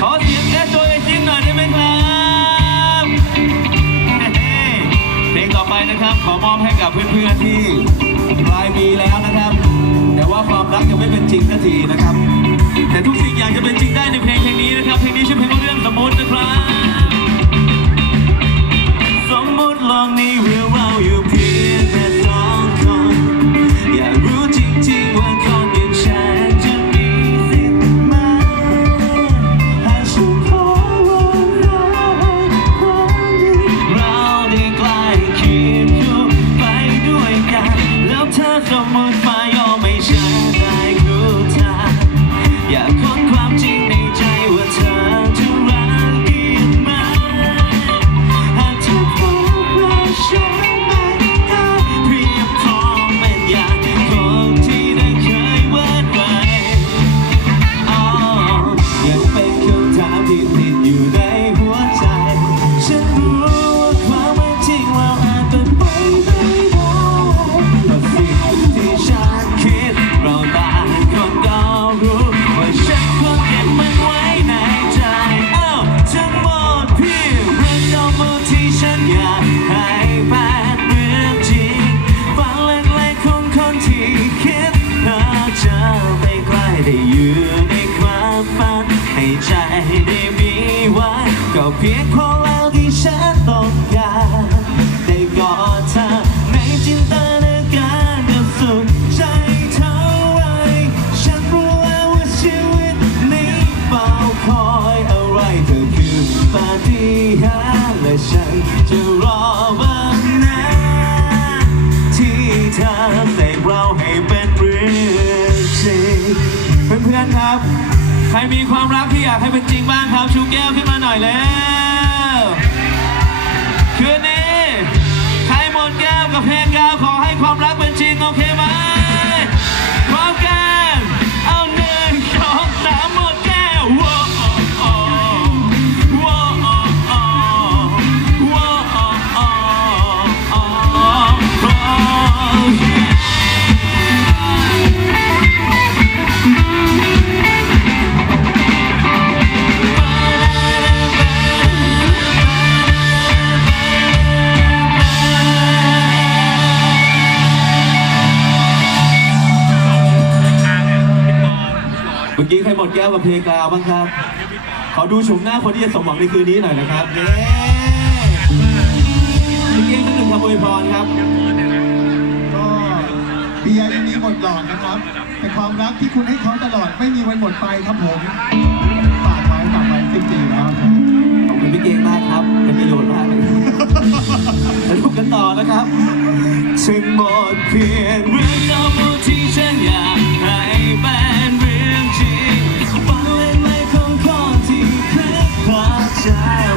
ขอเสียงแอดโจเอจิ้งหน่อยได้ไหมครับเพลงต่อไปนะครับขอมอบให้กับเพื่อนๆที่ปลายปีแล้วนะครับ แต่ว่าความรักยังไม่เป็นจริงสักทีนะครับ แต่ทุกสิ่งอย่างจะเป็นจริงได้ในเพลงเพลงนี้นะครับ แล้ว ให้เป็นเรื่องจริงฝันเล็กๆของคนที่คิดเธอจะไปใกลได้อยู่ในความฝันให้ใจได้มีไว้ก็เพียงพอแล้วที่ฉันต้องการ เพื่อนๆครับ ใครมีความรักที่อยากให้เป็นจริงบ้างครับ ชูแก้วขึ้นมาหน่อยแล้วคืนนี้ ใครหมดแก้วกับเพลงก้าวขอให้ความรักเป็นจริงโอเคไหม มื่อกี้ใครหมดแก้วกับเพลงกาวบ้างครับ ขอดูชมหน้าคนที่จะสมหวังในคืนนี้หน่อยนะครับเย้พี่เก้งนิดหนึ่งคำอวยพรครับก็เบียร์ยังมีหมดหลอดนะครับ แต่ความรักที่คุณให้เขาตลอดไม่มีวันหมดไปครับผมฝากไว้ฝากไว้สิบปีแล้วครับขอบคุณพี่เก้งมากครับ เป็นประโยชน์มากเลยสนุกกันต่อนะครับถึงหมดเพียงเรื่องสมมติที่ฉันอยาก die